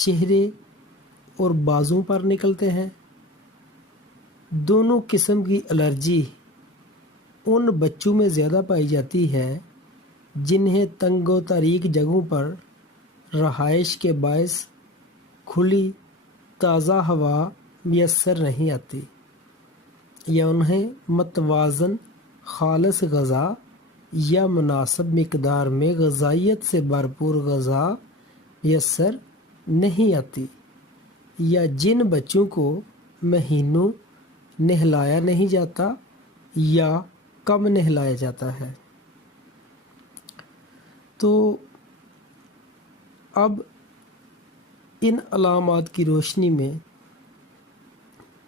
چہرے اور بازوں پر نکلتے ہیں۔ دونوں قسم کی الرجی ان بچوں میں زیادہ پائی جاتی ہے جنہیں تنگ و تاریک جگہوں پر رہائش کے باعث کھلی تازہ ہوا میسر نہیں آتی، یا انہیں متوازن خالص غذا یا مناسب مقدار میں غذائیت سے بھرپور غذا میسر نہیں آتی، یا جن بچوں کو مہینوں نہلایا نہیں جاتا یا کم نہلایا جاتا ہے۔ تو اب ان علامات کی روشنی میں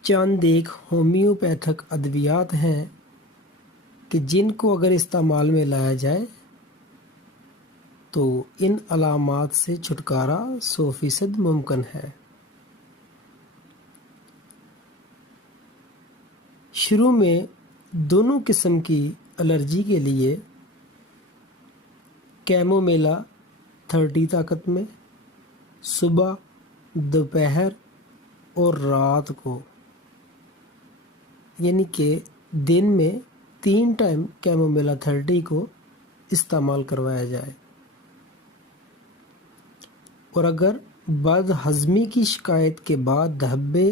چند ایک ہومیوپیتھک ادویات ہیں کہ جن کو اگر استعمال میں لایا جائے تو ان علامات سے چھٹکارا 100% ممکن ہے۔ شروع میں دونوں قسم کی الرجی کے لیے کیمومیلا 30 طاقت میں صبح، دوپہر اور رات کو، یعنی کہ دن میں 3 ٹائم کیمومیلا 30 کو استعمال کروایا جائے۔ اور اگر بد ہضمی کی شکایت کے بعد دھبے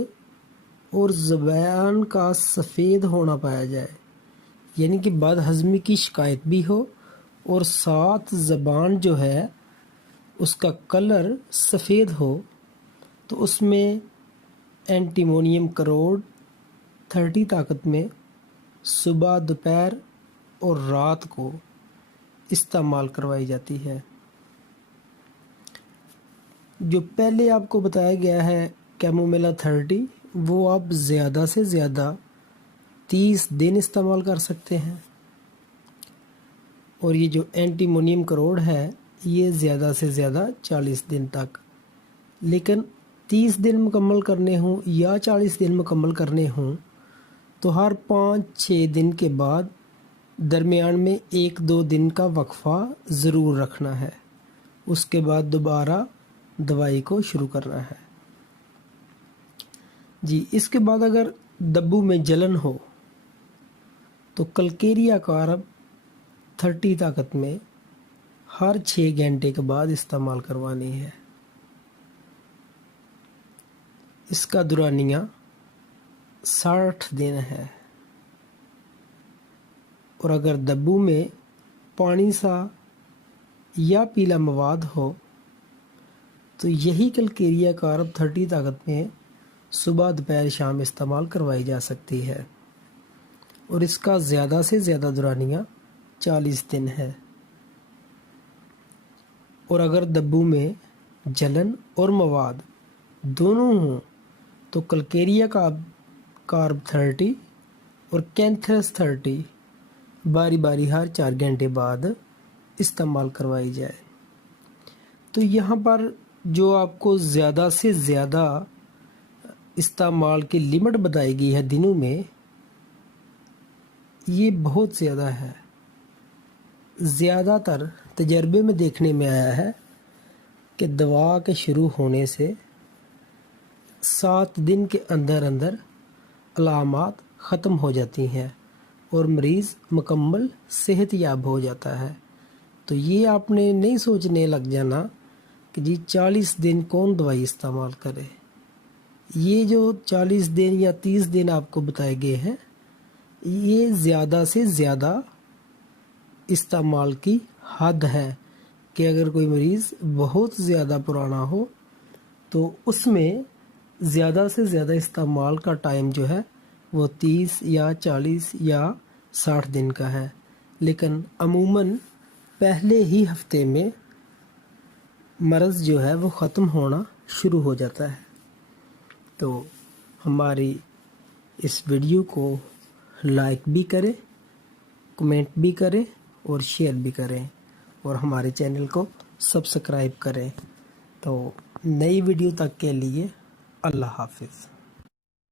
اور زبان کا سفید ہونا پایا جائے، یعنی کہ بد ہضمی کی شکایت بھی ہو اور ساتھ زبان جو ہے اس کا کلر سفید ہو، تو اس میں اینٹیمونیم کروڑ 30 طاقت میں صبح، دوپہر اور رات کو استعمال کروائی جاتی ہے۔ جو پہلے آپ کو بتایا گیا ہے کیمومیلا 30، وہ آپ زیادہ سے زیادہ 30 دن استعمال کر سکتے ہیں، اور یہ جو اینٹیمونیم کروڑ ہے یہ زیادہ سے زیادہ 40 دن تک۔ لیکن 30 دن مکمل کرنے ہوں یا 40 دن مکمل کرنے ہوں تو ہر 5-6 دن کے بعد درمیان میں 1-2 دن کا وقفہ ضرور رکھنا ہے، اس کے بعد دوبارہ دوائی کو شروع کرنا ہے۔ جی، اس کے بعد اگر دبو میں جلن ہو تو کلکیریا کارب 30 طاقت میں ہر 6 گھنٹے کے بعد استعمال کروانی ہے۔ اس کا دورانیہ 60 دن ہے۔ اور اگر دبو میں پانی سا یا پیلا مواد ہو تو یہی کلکیریا کارب 30 طاقت میں صبح، دوپہر، شام استعمال کروائی جا سکتی ہے، اور اس کا زیادہ سے زیادہ دورانیہ 40 دن ہے۔ اور اگر دبو میں جلن اور مواد دونوں ہوں تو کلکیریا کارب 30 اور کینتھرس 30 باری باری ہر 4 گھنٹے بعد استعمال کروائی جائے۔ تو یہاں پر جو آپ کو زیادہ سے زیادہ استعمال کی لمٹ بتائی گئی ہے دنوں میں، یہ بہت زیادہ ہے۔ زیادہ تر تجربے میں دیکھنے میں آیا ہے کہ دوا کے شروع ہونے سے 7 دن کے اندر اندر علامات ختم ہو جاتی ہیں اور مریض مکمل صحت یاب ہو جاتا ہے۔ تو یہ آپ نے نہیں سوچنے لگ جانا کہ جی 40 دن کون دوائی استعمال کرے۔ یہ جو 40 دن یا 30 دن آپ کو بتائے گئے ہیں، یہ زیادہ سے زیادہ استعمال کی حد ہے کہ اگر کوئی مریض بہت زیادہ پرانا ہو تو اس میں زیادہ سے زیادہ استعمال کا ٹائم جو ہے وہ 30 یا 40 یا 60 دن کا ہے، لیکن عموماً پہلے ہی ہفتے میں مرض جو ہے وہ ختم ہونا شروع ہو جاتا ہے۔ تو ہماری اس ویڈیو کو لائک بھی کریں، کمنٹ بھی کریں اور شیئر بھی کریں، اور ہمارے چینل کو سبسکرائب کریں۔ تو نئی ویڈیو تک کے لیے اللہ حافظ۔